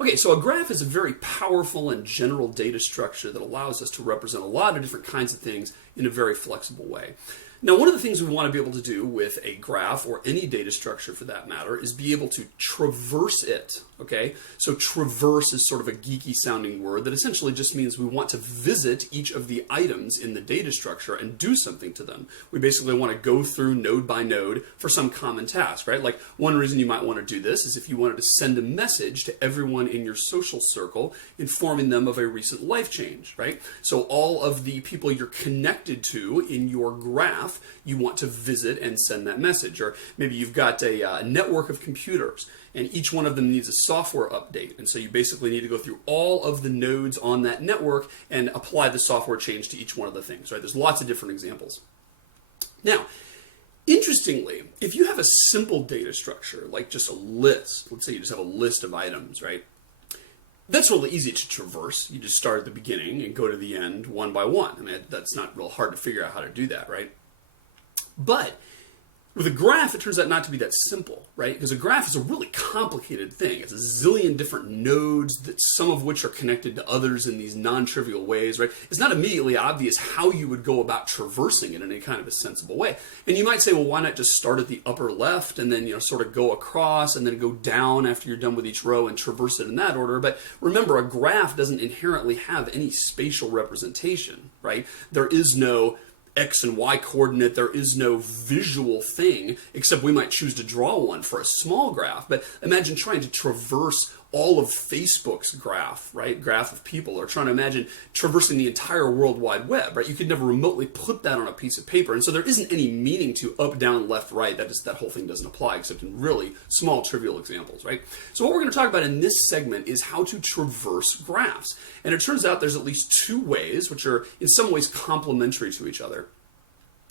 Okay, so a graph is a very powerful and general data structure that allows us to represent a lot of different kinds of things in a very flexible way. Now, one of the things we want to be able to do with a graph, or any data structure for that matter, is be able to traverse it, okay? So traverse is sort of a geeky sounding word that essentially just means we want to visit each of the items in the data structure and do something to them. We basically want to go through node by node for some common task, right? Like, one reason you might want to do this is if you wanted to send a message to everyone in your social circle informing them of a recent life change, right? So all of the people you're connected to in your graph, you want to visit and send that message. Or maybe you've got a network of computers and each one of them needs a software update, and so you basically need to go through all of the nodes on that network and apply the software change to each one of the things, right? There's lots of different examples. Now, interestingly, if you have a simple data structure, like just a list, let's say you just have a list of items, right? That's really easy to traverse. You just start at the beginning and go to the end one by one. I mean, that's not real hard to figure out how to do that, right? But with a graph, it turns out not to be that simple, right? Because a graph is a really complicated thing. It's a zillion different nodes, that some of which are connected to others in these non-trivial ways, right? It's not immediately obvious how you would go about traversing it in any kind of a sensible way. And you might say, well, why not just start at the upper left and then, sort of go across and then go down after you're done with each row and traverse it in that order? But remember, a graph doesn't inherently have any spatial representation, right? There is no X and Y coordinate, there is no visual thing, except we might choose to draw one for a small graph. But imagine trying to traverse all of Facebook's graph, right? Graph of people, or trying to imagine traversing the entire World Wide Web, right? You could never remotely put that on a piece of paper. And so there isn't any meaning to up, down, left, right. That whole thing doesn't apply, except in really small, trivial examples, right? So what we're going to talk about in this segment is how to traverse graphs. And it turns out there's at least two ways, which are in some ways complementary to each other.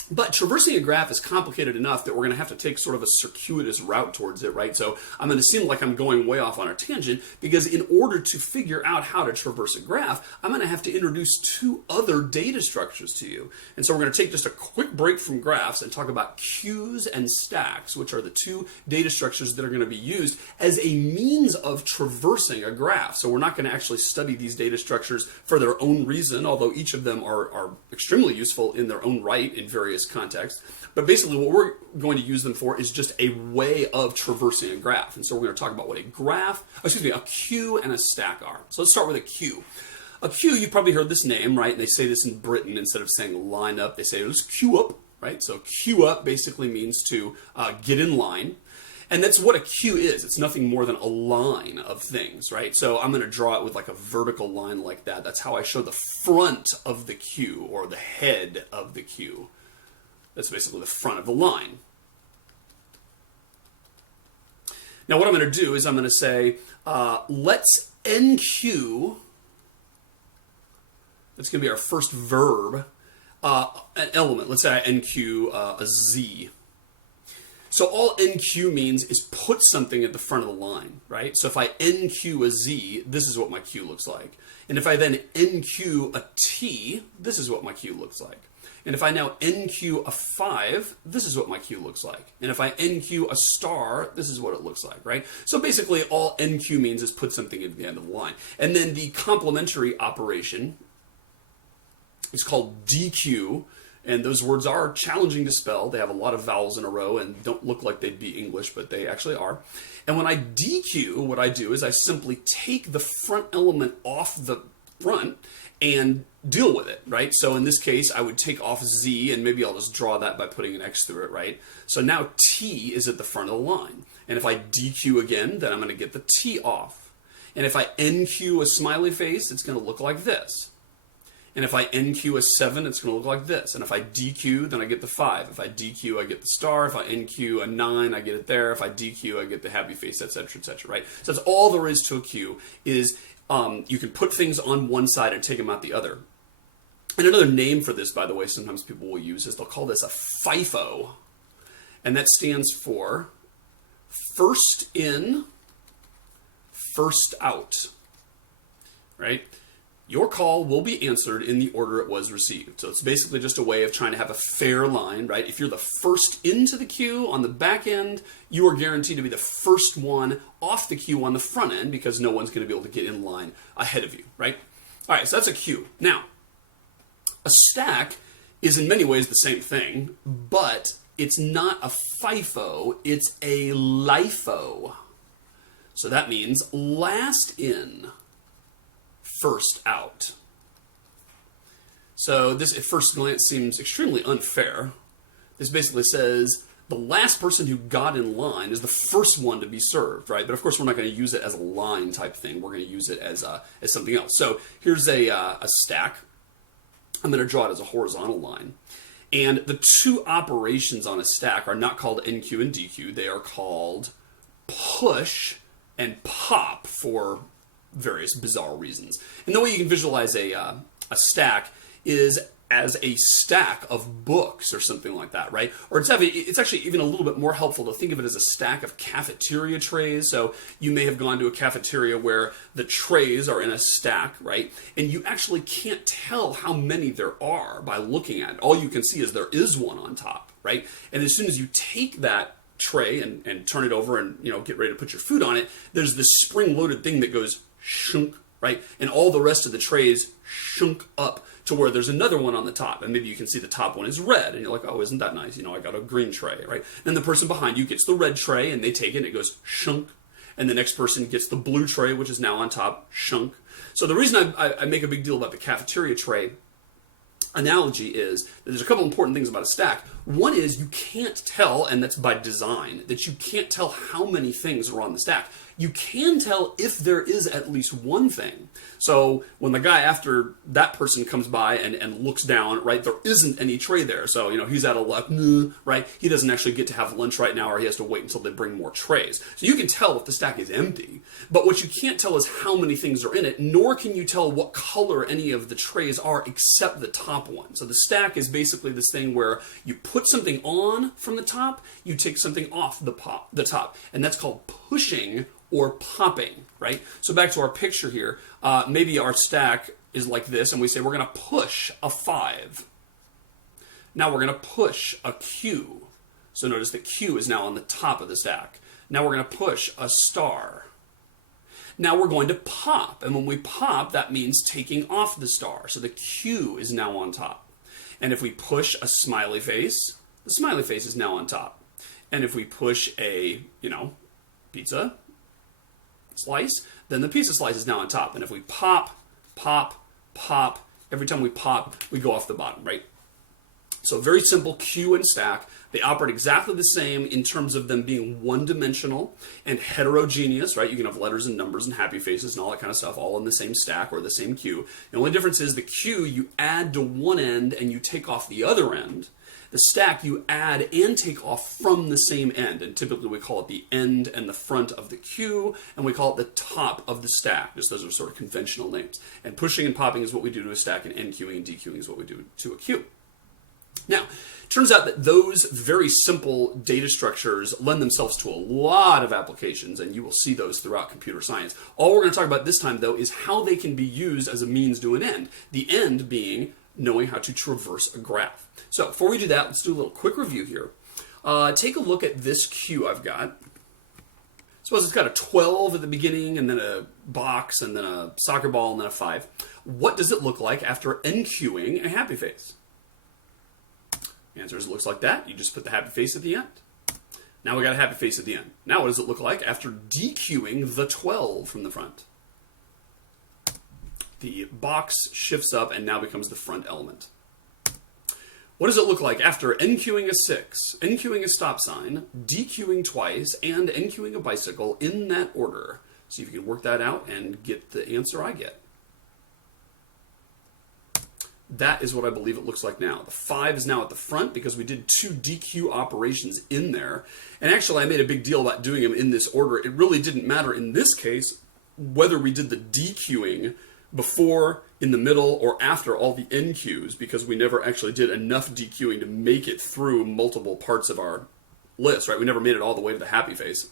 But traversing a graph is complicated enough that we're going to have to take sort of a circuitous route towards it, right? So I'm going to seem like I'm going way off on a tangent, because in order to figure out how to traverse a graph, I'm going to have to introduce two other data structures to you. And so we're going to take just a quick break from graphs and talk about queues and stacks, which are the two data structures that are going to be used as a means of traversing a graph. So we're not going to actually study these data structures for their own reason, although each of them are extremely useful in their own right in various context. But basically what we're going to use them for is just a way of traversing a graph. And so we're going to talk about what a queue and a stack are. So let's start with a queue. A queue, you've probably heard this name, right? And they say this in Britain. Instead of saying line up, they say let's queue up, right? So queue up basically means to get in line. And that's what a queue is. It's nothing more than a line of things, right? So I'm going to draw it with like a vertical line like that. That's how I show the front of the queue, or the head of the queue. That's basically the front of the line. Now what I'm going to do is I'm going to say, let's NQ, that's going to be our first verb, an element. Let's say I NQ a Z. So all NQ means is put something at the front of the line, right? So if I NQ a Z, this is what my queue looks like. And if I then NQ a T, this is what my queue looks like. And if I now NQ a 5, this is what my queue looks like. And if I NQ a star, this is what it looks like, right? So basically all NQ means is put something at the end of the line. And then the complementary operation is called DQ. And those words are challenging to spell. They have a lot of vowels in a row and don't look like they'd be English, but they actually are. And when I DQ, what I do is I simply take the front element off the front and deal with it, right? So in this case, I would take off Z, and maybe I'll just draw that by putting an X through it, right? So now T is at the front of the line. And if I DQ again, then I'm going to get the T off. And if I NQ a smiley face, it's going to look like this. And if I NQ a 7, it's going to look like this. And if I DQ, then I get the 5. If I DQ, I get the star. If I NQ a 9, I get it there. If I DQ, I get the happy face, etc., right? So that's all there is to a queue, is you can put things on one side and take them out the other. And another name for this, by the way, sometimes people will use is they'll call this a FIFO. And that stands for first in, first out, right? your call will be answered in the order it was received. So it's basically just a way of trying to have a fair line, right? If you're the first into the queue on the back end, you are guaranteed to be the first one off the queue on the front end because no one's going to be able to get in line ahead of you, right? All right, so that's a queue. Now, a stack is in many ways the same thing, but it's not a FIFO, it's a LIFO. So that means last in, first out. So this at first glance seems extremely unfair. This basically says the last person who got in line is the first one to be served, right? But of course we're not going to use it as a line type thing. We're going to use it as something else. So here's a stack. I'm going to draw it as a horizontal line. And the two operations on a stack are not called NQ and DQ. They are called push and pop for various bizarre reasons. And the way you can visualize a stack is as a stack of books or something like that, right? Or it's actually even a little bit more helpful to think of it as a stack of cafeteria trays. So you may have gone to a cafeteria where the trays are in a stack, right? And you actually can't tell how many there are by looking at it. All you can see is there is one on top, right? And as soon as you take that tray and turn it over and get ready to put your food on it, there's this spring-loaded thing that goes shunk, right? And all the rest of the trays shunk up to where there's another one on the top, and maybe you can see the top one is red, and you're like, oh, isn't that nice? I got a green tray, right? Then the person behind you gets the red tray, and they take it, and it goes shunk, and the next person gets the blue tray, which is now on top, shunk. So the reason I make a big deal about the cafeteria tray analogy is that there's a couple important things about a stack. One is you can't tell, and that's by design, that you can't tell how many things are on the stack. You can tell if there is at least one thing. So when the guy after that person comes by and looks down, right, there isn't any tray there. So, he's out of luck, right? He doesn't actually get to have lunch right now, or he has to wait until they bring more trays. So you can tell if the stack is empty. But what you can't tell is how many things are in it, nor can you tell what color any of the trays are except the top one. So the stack is basically this thing where you put something on from the top, you take something off the top. And that's called pushing or popping, right? So back to our picture here, maybe our stack is like this, and we say we're going to push a 5. Now we're going to push a Q. So notice that Q is now on the top of the stack. Now we're going to push a star. Now we're going to pop, and when we pop, that means taking off the star. So the Q is now on top. And if we push a smiley face, the smiley face is now on top. And if we push a, pizza slice, then the pizza slice is now on top. And if we pop, pop, pop, every time we pop, we go off the bottom, right? So very simple queue and stack. They operate exactly the same in terms of them being one-dimensional and heterogeneous, right? You can have letters and numbers and happy faces and all that kind of stuff all in the same stack or the same queue. The only difference is the queue you add to one end and you take off the other end. The stack you add and take off from the same end, and typically we call it the end and the front of the queue, and we call it the top of the stack. Just those are sort of conventional names. And pushing and popping is what we do to a stack, and NQing and DQing is what we do to a queue. Now, it turns out that those very simple data structures lend themselves to a lot of applications, and you will see those throughout computer science. All we're going to talk about this time, though, is how they can be used as a means to an end. The end being knowing how to traverse a graph. So before we do that, let's do a little quick review here. Take a look at this queue I've got. Suppose it's got a 12 at the beginning, and then a box, and then a soccer ball, and then a 5. What does it look like after NQing a happy face? The answer is it looks like that. You just put the happy face at the end. Now we got a happy face at the end. Now what does it look like after DQing the 12 from the front? The box shifts up and now becomes the front element. What does it look like after NQing a 6, NQing a stop sign, DQing twice, and NQing a bicycle in that order? See if you can work that out and get the answer I get. That is what I believe it looks like now. The 5 is now at the front because we did 2 DQ operations in there. And actually, I made a big deal about doing them in this order. It really didn't matter in this case whether we did the DQing before, in the middle, or after all the NQs, because we never actually did enough DQing to make it through multiple parts of our list, right? We never made it all the way to the happy face.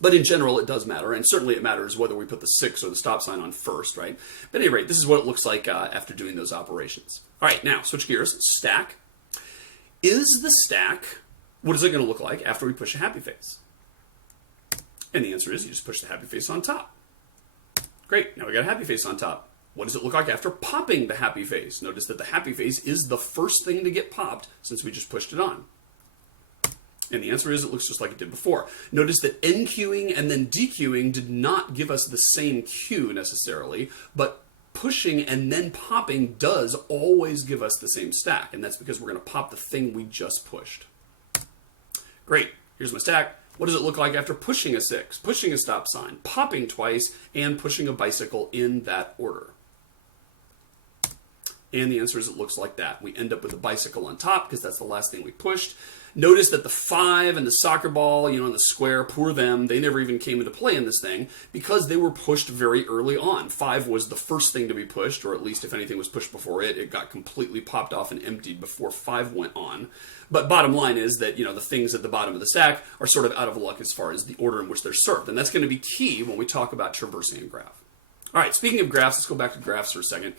But in general, it does matter, and certainly it matters whether we put the 6 or the stop sign on first, right? But at any rate, this is what it looks like after doing those operations. All right, now, switch gears. Stack. Is the stack, what is it going to look like after we push a happy face? And the answer is you just push the happy face on top. Great, now we got a happy face on top. What does it look like after popping the happy face? Notice that the happy face is the first thing to get popped since we just pushed it on. And the answer is it looks just like it did before. Notice that NQing and then DQing did not give us the same cue necessarily, but pushing and then popping does always give us the same stack, and that's because we're going to pop the thing we just pushed. Great, here's my stack. What does it look like after pushing a 6, pushing a stop sign, popping twice, and pushing a bicycle in that order? And the answer is it looks like that. We end up with a bicycle on top because that's the last thing we pushed. Notice that the 5 and the soccer ball, and the square, poor them, they never even came into play in this thing because they were pushed very early on. 5 was the first thing to be pushed, or at least if anything was pushed before it, it got completely popped off and emptied before 5 went on. But bottom line is that, the things at the bottom of the stack are sort of out of luck as far as the order in which they're served. And that's going to be key when we talk about traversing a graph. All right, speaking of graphs, let's go back to graphs for a second.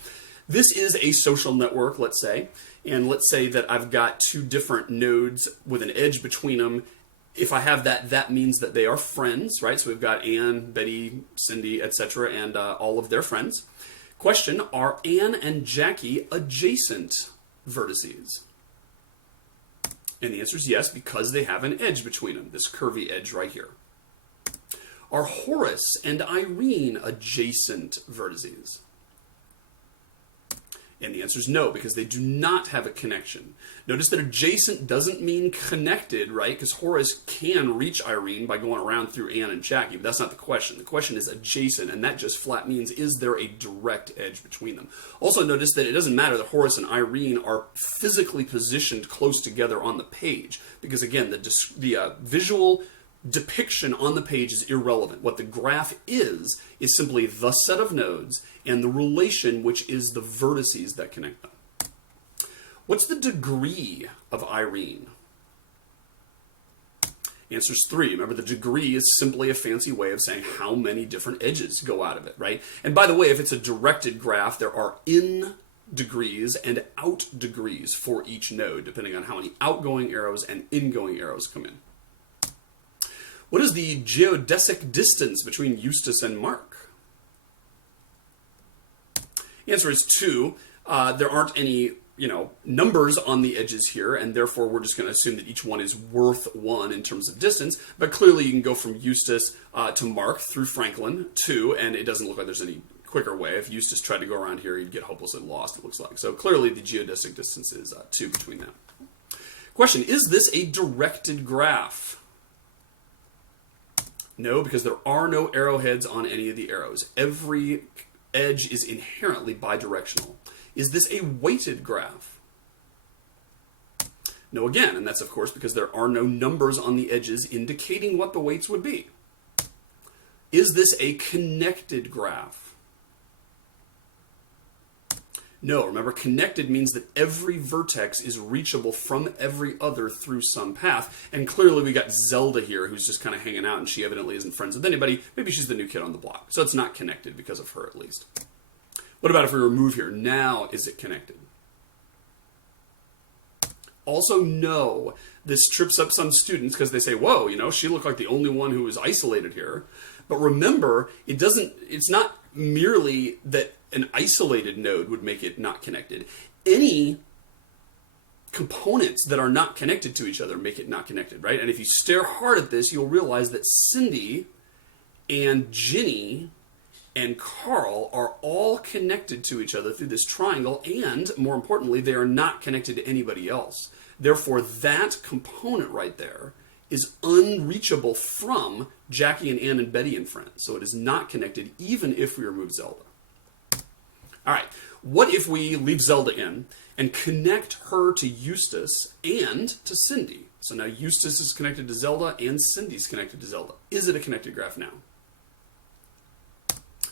This is a social network, let's say, and let's say that I've got 2 different nodes with an edge between them. If I have that, that means that they are friends, right? So we've got Anne, Betty, Cindy, etc., and all of their friends. Question, are Anne and Jackie adjacent vertices? And the answer is yes, because they have an edge between them, this curvy edge right here. Are Horace and Irene adjacent vertices? And the answer is no, because they do not have a connection. Notice that adjacent doesn't mean connected, right? Because Horace can reach Irene by going around through Anne and Jackie, but that's not the question. The question is adjacent, and that just flat means, is there a direct edge between them? Also notice that it doesn't matter that Horace and Irene are physically positioned close together on the page, because again, the visual depiction on the page is irrelevant. What the graph is simply the set of nodes and the relation, which is the vertices that connect them. What's the degree of Irene? Answer is 3. Remember, the degree is simply a fancy way of saying how many different edges go out of it, right? And by the way, if it's a directed graph, there are in degrees and out degrees for each node, depending on how many outgoing arrows and ingoing arrows come in. What is the geodesic distance between Eustace and Mark? The answer is 2. There aren't any, numbers on the edges here, and therefore we're just going to assume that each one is worth 1 in terms of distance. But clearly you can go from Eustace to Mark through Franklin, 2, and it doesn't look like there's any quicker way. If Eustace tried to go around here, he'd get hopelessly lost, it looks like. So clearly the geodesic distance is 2 between them. Question, is this a directed graph? No, because there are no arrowheads on any of the arrows. Every edge is inherently bidirectional. Is this a weighted graph? No, again, and that's of course because there are no numbers on the edges indicating what the weights would be. Is this a connected graph? No, remember, connected means that every vertex is reachable from every other through some path. And clearly we got Zelda here, who's just kind of hanging out, and she evidently isn't friends with anybody. Maybe she's the new kid on the block. So it's not connected because of her, at least. What about if we remove here? Now, is it connected? Also, no. This trips up some students because they say, whoa, she looked like the only one who was isolated here. But remember, it's not merely that an isolated node would make it not connected. Any components that are not connected to each other make it not connected, right? And if you stare hard at this, you'll realize that Cindy and Ginny and Carl are all connected to each other through this triangle, and more importantly, they are not connected to anybody else. Therefore, that component right there is unreachable from Jackie and Ann and Betty and friends. So it is not connected even if we remove Zelda. All right, what if we leave Zelda in and connect her to Eustace and to Cindy? So now Eustace is connected to Zelda and Cindy's connected to Zelda. Is it a connected graph now?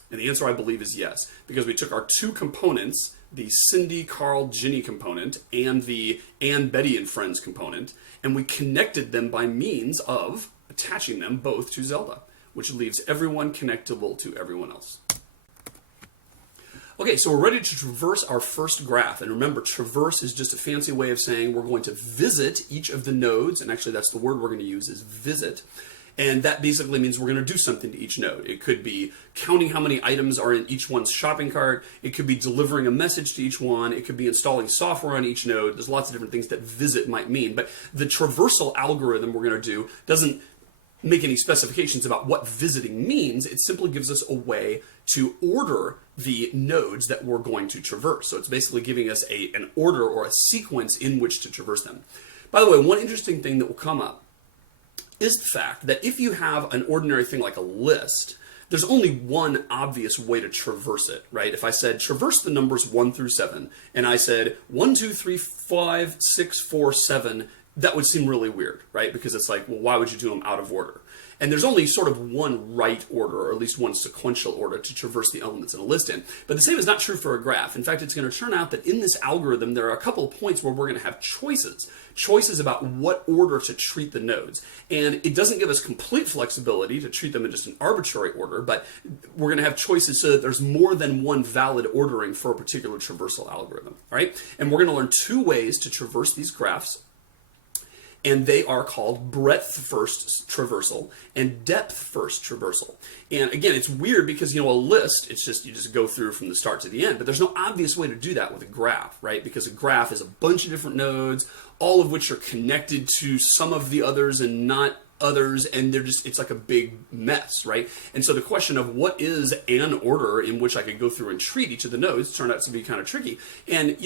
And the answer, I believe, is yes, because we took our 2 components, the Cindy, Carl, Ginny component and the Ann, Betty, and Friends component, and we connected them by means of attaching them both to Zelda. which leaves everyone connectable to everyone else. Okay, so we're ready to traverse our first graph. And remember, traverse is just a fancy way of saying we're going to visit each of the nodes. And actually, that's the word we're going to use is visit. And that basically means we're going to do something to each node. It could be counting how many items are in each one's shopping cart. It could be delivering a message to each one. It could be installing software on each node. There's lots of different things that visit might mean. But the traversal algorithm we're going to do doesn't make any specifications about what visiting means. It simply gives us a way to order the nodes that we're going to traverse. So it's basically giving us an order or a sequence in which to traverse them. By the way, one interesting thing that will come up is the fact that if you have an ordinary thing like a list, there's only one obvious way to traverse it, right? If I said traverse the numbers 1 through 7, and I said 1, 2, 3, 5, 6, 4, 7, that would seem really weird, right? Because it's like, well, why would you do them out of order? And there's only sort of one right order, or at least one sequential order to traverse the elements in a list in. But the same is not true for a graph. In fact, it's going to turn out that in this algorithm, there are a couple of points where we're going to have choices about what order to treat the nodes. And it doesn't give us complete flexibility to treat them in just an arbitrary order, but we're going to have choices so that there's more than one valid ordering for a particular traversal algorithm, all right? And we're going to learn two ways to traverse these graphs. And they are called breadth-first traversal and depth-first traversal. And again, it's weird because, a list, it's just, you just go through from the start to the end. But there's no obvious way to do that with a graph, right? Because a graph is a bunch of different nodes, all of which are connected to some of the others and not others, and it's like a big mess, right? And so the question of what is an order in which I could go through and treat each of the nodes turned out to be kind of tricky. And,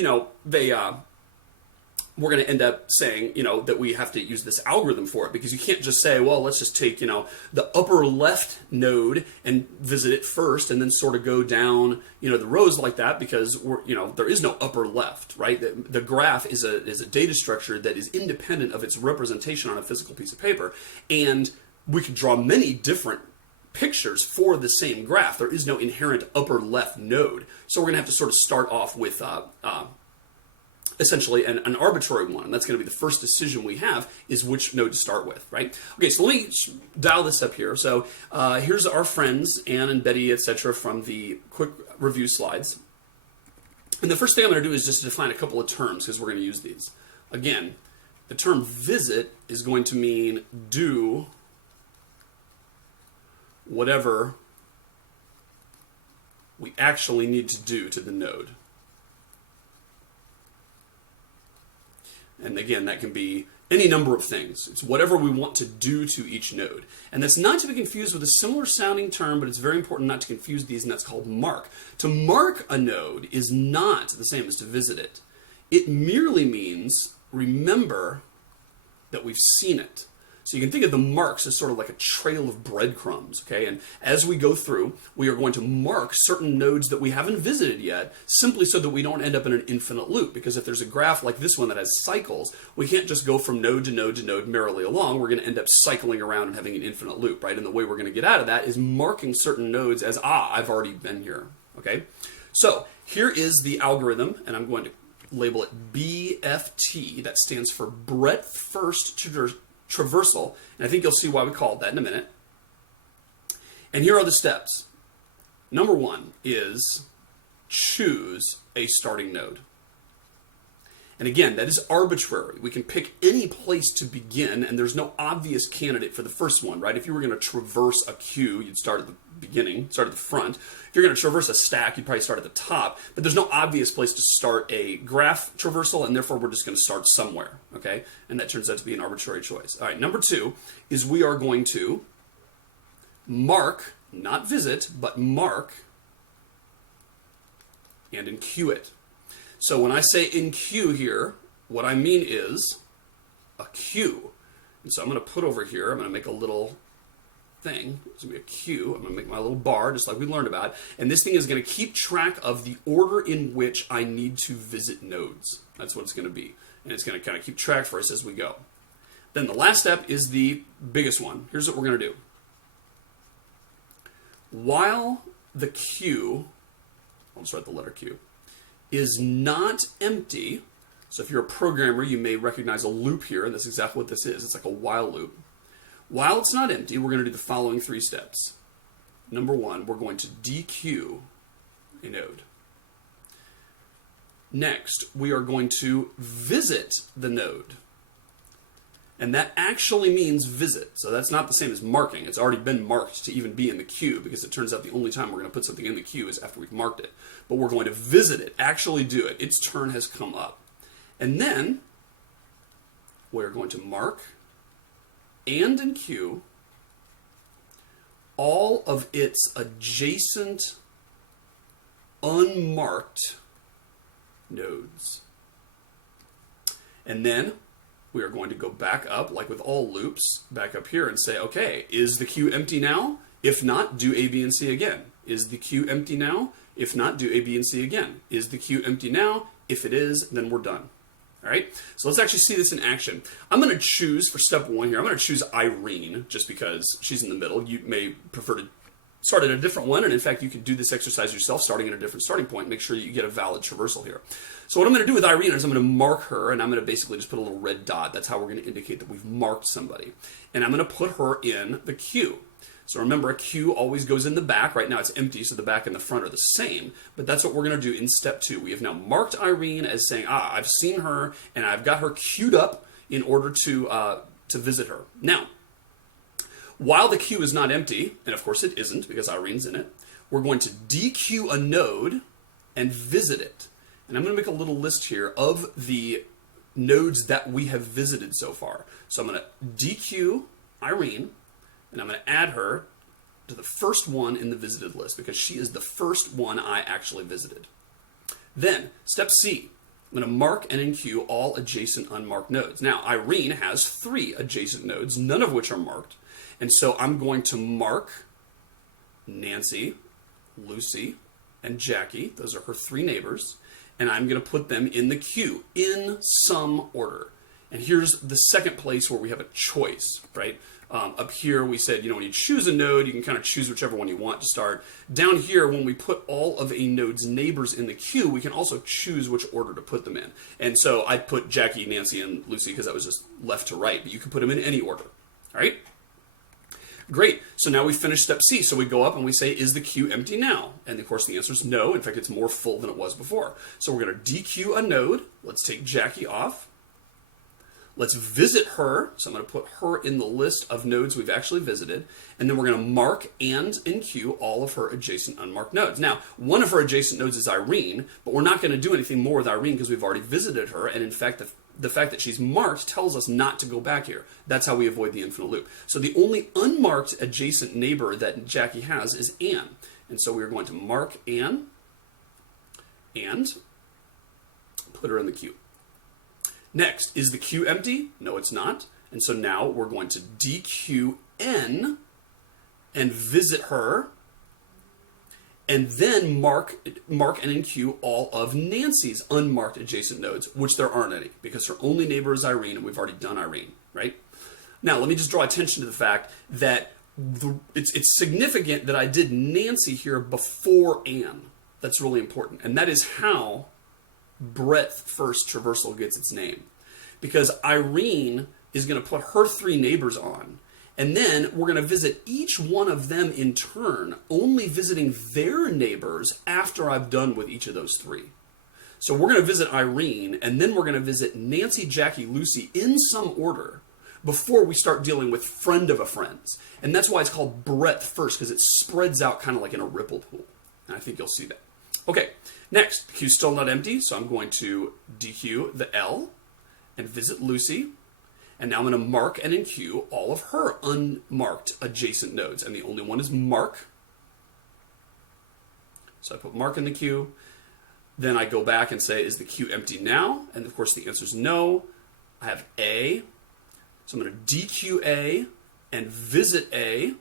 we're going to end up saying, that we have to use this algorithm for it, because you can't just say, well, let's just take, the upper left node and visit it first and then sort of go down, the rows like that, because there is no upper left, right? The graph is a data structure that is independent of its representation on a physical piece of paper. And we could draw many different pictures for the same graph. There is no inherent upper left node. So we're going to have to sort of start off with essentially an arbitrary one. And that's going to be the first decision we have, is which node to start with, right? Okay, so let me dial this up here. So here's our friends, Anne and Betty, etc., from the quick review slides. And the first thing I'm going to do is just define a couple of terms, because we're going to use these. Again, the term visit is going to mean do whatever we actually need to do to the node. And again, that can be any number of things. It's whatever we want to do to each node. And that's not to be confused with a similar sounding term, but it's very important not to confuse these, and that's called mark. To mark a node is not the same as to visit it. It merely means remember that we've seen it. So you can think of the marks as sort of like a trail of breadcrumbs, okay? And as we go through, we are going to mark certain nodes that we haven't visited yet, simply so that we don't end up in an infinite loop. Because if there's a graph like this one that has cycles, we can't just go from node to node to node merrily along. We're going to end up cycling around and having an infinite loop, right? And the way we're going to get out of that is marking certain nodes as, I've already been here, okay? So here is the algorithm, and I'm going to label it BFT. That stands for breadth first traversal, and I think you'll see why we called that in a minute. And here are the steps. Number one is choose a starting node. And again, that is arbitrary. We can pick any place to begin, and there's no obvious candidate for the first one, right? If you were going to traverse a queue, you'd start at the beginning, start at the front. If you're going to traverse a stack, you'd probably start at the top, but there's no obvious place to start a graph traversal, and therefore we're just going to start somewhere, okay? And that turns out to be an arbitrary choice. All right, number two is we are going to mark, not visit, but mark and enqueue it. So when I say enqueue here, what I mean is a queue. And so I'm going to put over here, I'm going to make a little thing. It's going to be a queue. I'm going to make my little bar, just like we learned about. And this thing is going to keep track of the order in which I need to visit nodes. That's what it's going to be. And it's going to kind of keep track for us as we go. Then the last step is the biggest one. Here's what we're going to do. While the queue, I'll just write the letter Q, is not empty. So if you're a programmer, you may recognize a loop here, and that's exactly what this is. It's like a while loop. While it's not empty, we're going to do the following 3 steps. Number 1, we're going to dequeue a node. Next, we are going to visit the node. And that actually means visit. So that's not the same as marking. It's already been marked to even be in the queue, because it turns out the only time we're going to put something in the queue is after we've marked it. But we're going to visit it, actually do it. Its turn has come up. And then we're going to mark and in queue all of its adjacent unmarked nodes. And then we are going to go back up, like with all loops, back up here and say, okay, is the queue empty now? If not, do A, B, and C again. Is the queue empty now? If not, do A, B, and C again. Is the queue empty now? If it is, then we're done. All right, so let's actually see this in action. I'm going to choose, for step 1 here, I'm going to choose Irene, just because she's in the middle. You may prefer to start at a different one, and in fact, you can do this exercise yourself, starting at a different starting point. Make sure you get a valid traversal here. So what I'm going to do with Irene is I'm going to mark her, and I'm going to basically just put a little red dot. That's how we're going to indicate that we've marked somebody. And I'm going to put her in the queue. So remember, a queue always goes in the back. Right now it's empty, so the back and the front are the same. But that's what we're going to do in step 2. We have now marked Irene as saying, I've seen her, and I've got her queued up in order to visit her. Now, while the queue is not empty, and of course it isn't because Irene's in it, we're going to dequeue a node and visit it. And I'm going to make a little list here of the nodes that we have visited so far. So I'm going to dequeue Irene, and I'm going to add her to the first one in the visited list because she is the first one I actually visited. Then, step C, I'm going to mark and enqueue all adjacent unmarked nodes. Now, Irene has 3 adjacent nodes, none of which are marked. And so I'm going to mark Nancy, Lucy, and Jackie. Those are her 3 neighbors. And I'm going to put them in the queue in some order. And here's the second place where we have a choice, right? Up here we said, when you choose a node, you can kind of choose whichever one you want to start. Down here, when we put all of a node's neighbors in the queue, we can also choose which order to put them in. And so I put Jackie, Nancy, and Lucy because that was just left to right. But you can put them in any order, all right? Great. So now we finished step C. So we go up and we say, is the queue empty now? And of course the answer is no. In fact, it's more full than it was before. So we're going to dequeue a node. Let's take Jackie off. Let's visit her. So I'm going to put her in the list of nodes we've actually visited. And then we're going to mark and enqueue all of her adjacent unmarked nodes. Now, one of her adjacent nodes is Irene, but we're not going to do anything more with Irene because we've already visited her. And in fact, the fact that she's marked tells us not to go back here. That's how we avoid the infinite loop. So the only unmarked adjacent neighbor that Jackie has is Anne. And so we're going to mark Anne and put her in the queue. Next, is the queue empty? No, it's not. And so now we're going to dequeue N and visit her, and then mark and enqueue all of Nancy's unmarked adjacent nodes, which there aren't any, because her only neighbor is Irene, and we've already done Irene, right? Now, let me just draw attention to the fact that it's significant that I did Nancy here before Anne. That's really important, and that is how breadth first traversal gets its name, because Irene is going to put her 3 neighbors on, and then we're going to visit each one of them in turn, only visiting their neighbors after I've done with each of those 3. So we're going to visit Irene, and then we're going to visit Nancy, Jackie, Lucy in some order before we start dealing with friend of a friend's. And that's why it's called breadth first, because it spreads out kind of like in a ripple pool. And I think you'll see that. Okay, next, the queue's still not empty, so I'm going to dequeue the L and visit Lucy. And now I'm going to mark and enqueue all of her unmarked adjacent nodes. And the only one is Mark. So I put Mark in the queue. Then I go back and say, is the queue empty now? And of course the answer is no. I have A. So I'm going to dequeue A and visit A,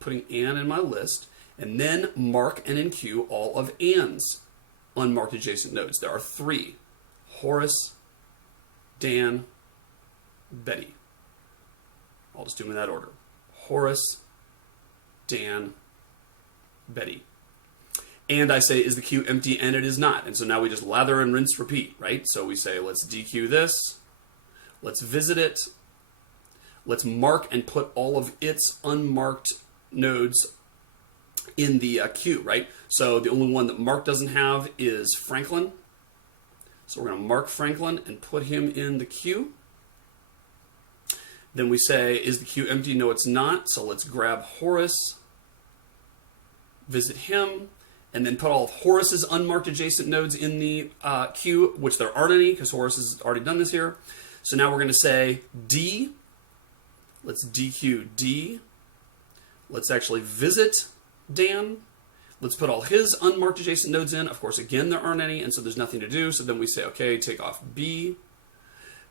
putting Anne in my list. And then mark and enqueue all of Anne's unmarked adjacent nodes. There are 3. Horace, Dan, Betty. I'll just do them in that order. Horace, Dan, Betty. And I say, is the queue empty? And it is not. And so now we just lather and rinse, repeat, right? So we say, let's dequeue this. Let's visit it. let's mark and put all of its unmarked nodes in the queue, right? So the only one that Mark doesn't have is Franklin. So we're going to mark Franklin and put him in the queue. Then we say, is the queue empty? No, it's not. So let's grab Horace, visit him, and then put all of Horace's unmarked adjacent nodes in the queue, which there aren't any because Horace has already done this here. So now we're going to say D. Let's DQ D. Let's actually visit Dan. Let's put all his unmarked adjacent nodes in. Of course, again, there aren't any, and so there's nothing to do. So then we say, okay, take off B.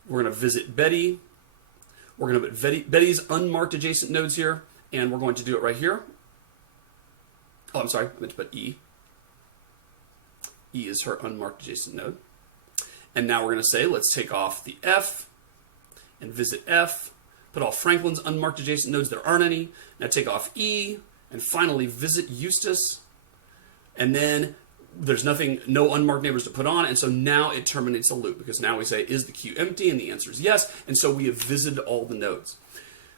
We're going to visit Betty. We're going to put Betty's unmarked adjacent nodes here, and we're going to do it right here. Oh, I'm sorry, I meant to put E. E is her unmarked adjacent node. And now we're going to say, let's take off the F and visit F. Put all Franklin's unmarked adjacent nodes. There aren't any. Now take off E, and finally visit Eustace. And then there's nothing, no unmarked neighbors to put on, and so now it terminates the loop, because now we say, is the queue empty? And the answer is yes, and so we have visited all the nodes.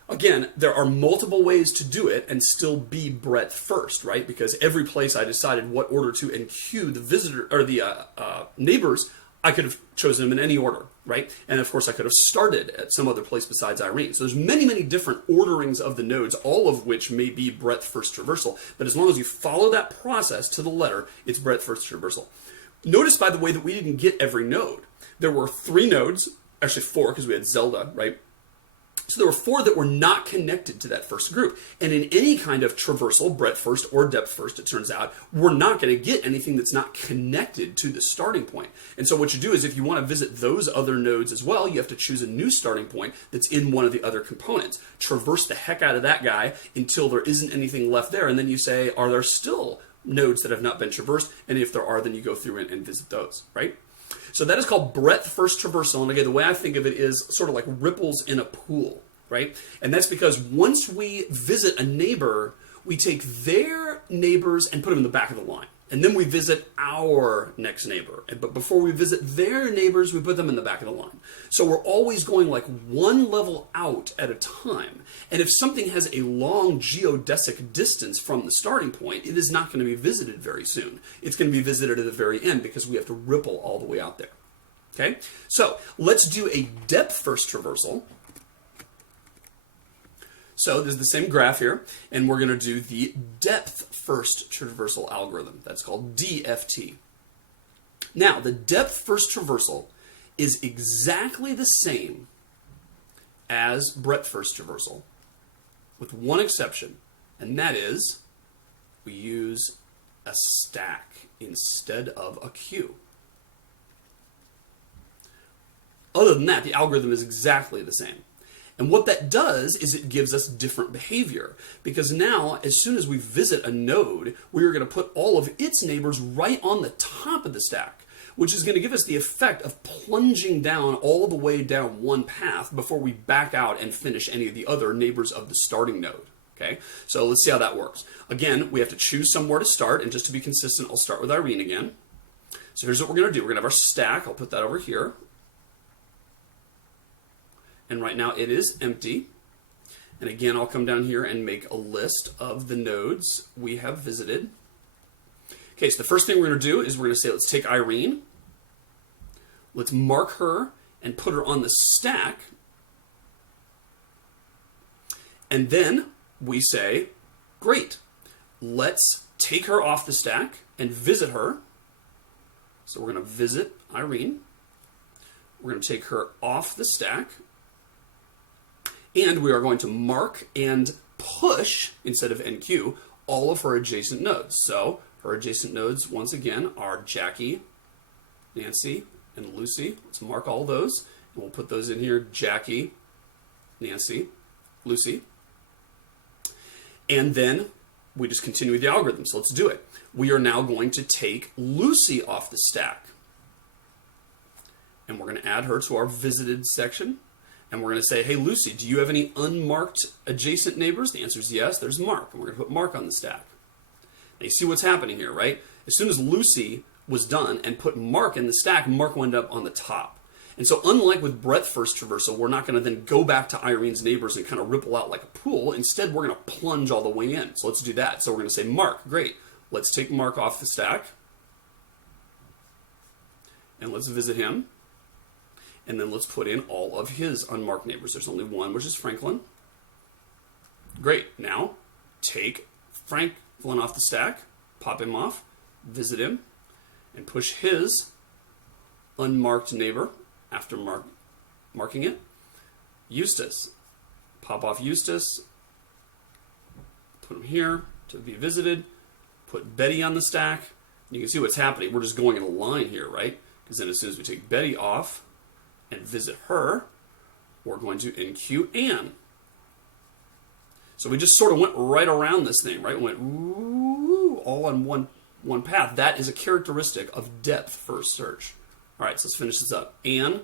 Again, there are multiple ways to do it and still be breadth first, right? Because every place I decided what order to enqueue the visitor or the neighbors, I could have chosen them in any order, right? And of course, I could have started at some other place besides Irene. So there's many, many different orderings of the nodes, all of which may be breadth first traversal. But as long as you follow that process to the letter, it's breadth first traversal. Notice, by the way, that we didn't get every node. There were 3 nodes, actually 4, because we had Zelda, right? So there were 4 that were not connected to that first group. And in any kind of traversal, breadth first or depth first, it turns out, we're not going to get anything that's not connected to the starting point. And so what you do is, if you want to visit those other nodes as well, you have to choose a new starting point that's in one of the other components. Traverse the heck out of that guy until there isn't anything left there. And then you say, are there still nodes that have not been traversed? And if there are, then you go through and visit those, right? So that is called breadth first traversal. And again, the way I think of it is sort of like ripples in a pool, right? And that's because once we visit a neighbor, we take their neighbors and put them in the back of the line. And then we visit our next neighbor. But before we visit their neighbors, we put them in the back of the line. So we're always going like one level out at a time. And if something has a long geodesic distance from the starting point, it is not going to be visited very soon. It's going to be visited at the very end because we have to ripple all the way out there. Okay? So let's do a depth first traversal. So there's the same graph here, and we're going to do the depth first traversal algorithm. That's called DFT. Now, the depth first traversal is exactly the same as breadth first traversal, with one exception, and that is we use a stack instead of a queue. Other than that, the algorithm is exactly the same. And what that does is it gives us different behavior, because now, as soon as we visit a node, we are going to put all of its neighbors right on the top of the stack, which is going to give us the effect of plunging down all the way down one path before we back out and finish any of the other neighbors of the starting node. Okay, so let's see how that works. Again, we have to choose somewhere to start, and just to be consistent, I'll start with Irene again. So here's what we're going to do. We're going to have our stack. I'll put that over here. And right now it is empty. And again, I'll come down here and make a list of the nodes we have visited. Okay, so the first thing we're going to do is we're going to say, let's take Irene. Let's mark her and put her on the stack. And then we say, great, let's take her off the stack and visit her. So we're going to visit Irene. We're going to take her off the stack. And we are going to mark and push, instead of NQ, all of her adjacent nodes. So her adjacent nodes, once again, are Jackie, Nancy, and Lucy. Let's mark all those. And we'll put those in here, Jackie, Nancy, Lucy. And then we just continue with the algorithm. So let's do it. We are now going to take Lucy off the stack. And we're going to add her to our visited section. And we're going to say, hey, Lucy, do you have any unmarked adjacent neighbors? The answer is yes, there's Mark. And we're going to put Mark on the stack. Now you see what's happening here, right? As soon as Lucy was done and put Mark in the stack, Mark wound up on the top. And so unlike with breadth first traversal, we're not going to then go back to Irene's neighbors and kind of ripple out like a pool. Instead, we're going to plunge all the way in. So let's do that. So we're going to say Mark. Great. Let's take Mark off the stack. And let's visit him. And then let's put in all of his unmarked neighbors. There's only one, which is Franklin. Great. Now, take Franklin off the stack, pop him off, visit him, and push his unmarked neighbor after marking it. Eustace. Pop off Eustace, put him here to be visited, put Betty on the stack. You can see what's happening. We're just going in a line here, right? Because then as soon as we take Betty off and visit her, we're going to NQ Anne. So we just sort of went right around this thing, right? We went ooh, all on one path. That is a characteristic of depth first search. All right, so let's finish this up. Anne,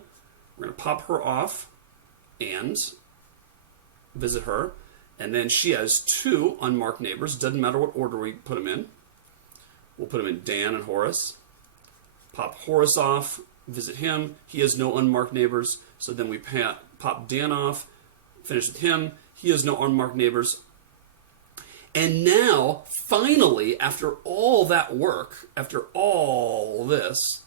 we're going to pop her off and visit her. And then she has two unmarked neighbors. Doesn't matter what order we put them in. We'll put them in Dan and Horace. Pop Horace off, visit him. He has no unmarked neighbors. So then we pop Dan off, finish with him. He has no unmarked neighbors. And now, finally, after all that work, after all this,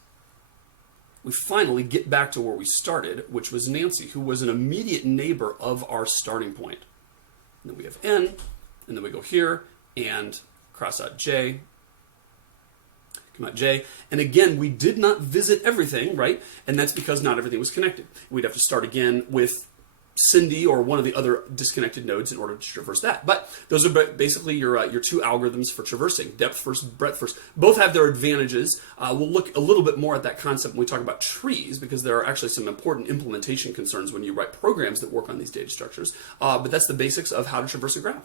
we finally get back to where we started, which was Nancy, who was an immediate neighbor of our starting point. And then we have N, and then we go here, and cross out J, come out J. And again, we did not visit everything, right? And that's because not everything was connected. We'd have to start again with Cindy or one of the other disconnected nodes in order to traverse that. But those are basically your two algorithms for traversing, depth first, breadth first. Both have their advantages. We'll look a little bit more at that concept when we talk about trees, because there are actually some important implementation concerns when you write programs that work on these data structures. But that's the basics of how to traverse a graph.